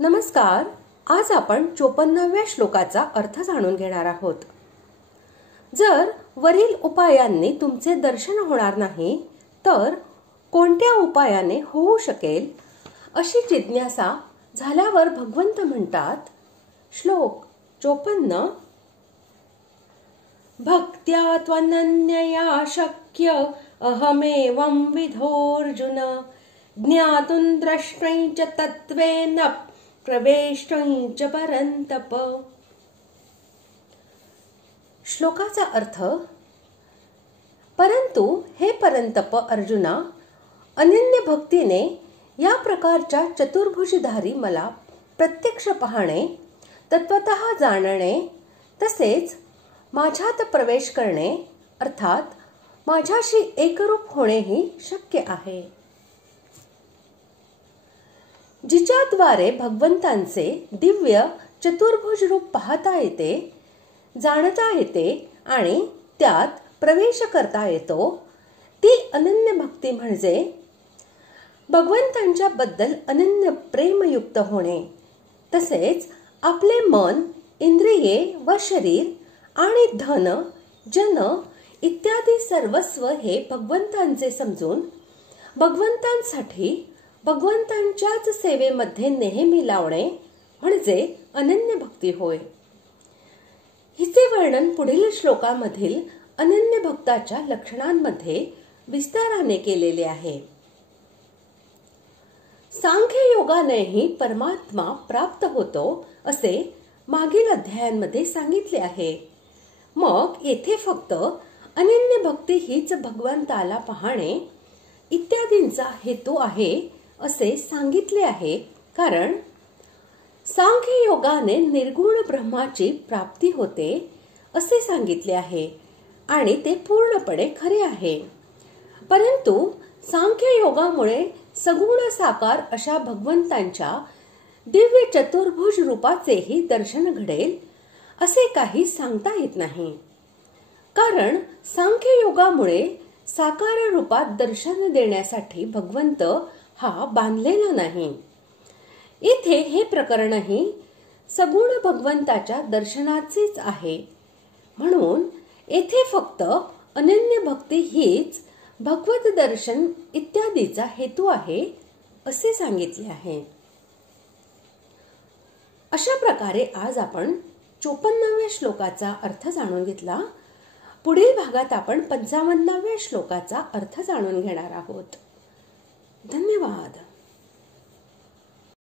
नमस्कार. आज आपण 54व्या श्लोकाचा अर्थ जाणून घेणार आहोत. जर वरील उपायांनी तुमचे दर्शन होणार नाही तर कोणत्या उपायाने होऊ शकेल अशी जिज्ञासा झाल्यावर भगवंत म्हणतात. श्लोक 54. भक्त्या त्वनन्यया शक्य अहमेवं विधोऽर्जुन ज्ञातुं द्रष्टुं च तत्त्वेन प्रवेष्टुं च परन्तप. श्लोकाचा अर्थ. परंतु हे परंतप अर्जुना, अनन्य भक्तीने या प्रकारच्या चतुर्भुजधारी मला प्रत्यक्ष पाहणे, तत्वतः जाणणे, तसेच माझ्यात प्रवेश करणे अर्थात माझ्याशी एकरूप होणेही शक्य आहे. जिच्याद्वारे भगवंतांचे दिव्य चतुर्भुज रूप पाहता येते, जाणता येते आणि त्यात प्रवेश करता येतो, ती अनन्य भक्ती म्हणजे भगवंतांच्या बद्दल अनन्य प्रेमयुक्त होणे, तसेच आपले मन, इंद्रिये व शरीर आणि धन, जन इत्यादी सर्वस्व हे भगवंतांचे समजून भगवंतांसाठी भगवंतांच्याच सेवेमध्ये नेहमी लावणे म्हणजे अनन्य भक्ती होय. हिचे वर्णन पुढील श्लोकामधील अनन्य भक्ताच्या लक्षणांमध्ये विस्ताराने केलेले आहे. सांख्य योगानेही परमात्मा प्राप्त होतो असे मागील अध्यायांमध्ये सांगितले आहे. मग येथे फक्त अनन्य भक्ती हीच भगवंताला पाहणे इत्यादींचा हेतू आहे असे सांगितले आहे, कारण सांख्य योगाने निर्गुण ब्रह्माची प्राप्ती होते असे सांगितले आहे आणि ते पूर्णपणे खरे आहे. परंतु सांख्य योगामुळे सगुण साकार अशा भगवंतांच्या दिव्य चतुर्भुज रूपाचेही दर्शन घडेल असे काही सांगता येत नाही, कारण सांख्य योगामुळे साकार रूपात दर्शन देण्यासाठी भगवंत हा बांधलेला नाही. इथे हे प्रकरणही सगुण भगवंताच्या दर्शनाचेच आहे, म्हणून येथे फक्त अनन्य भक्ती हीच भगवत दर्शन इत्यादीचा हेतू आहे असे सांगितले आहे. अशा प्रकारे आज आपण 54व्या श्लोकाचा अर्थ जाणून घेतला. पुढील भागात आपण 55व्या श्लोकाचा अर्थ जाणून घेणार आहोत. धन्यवाद.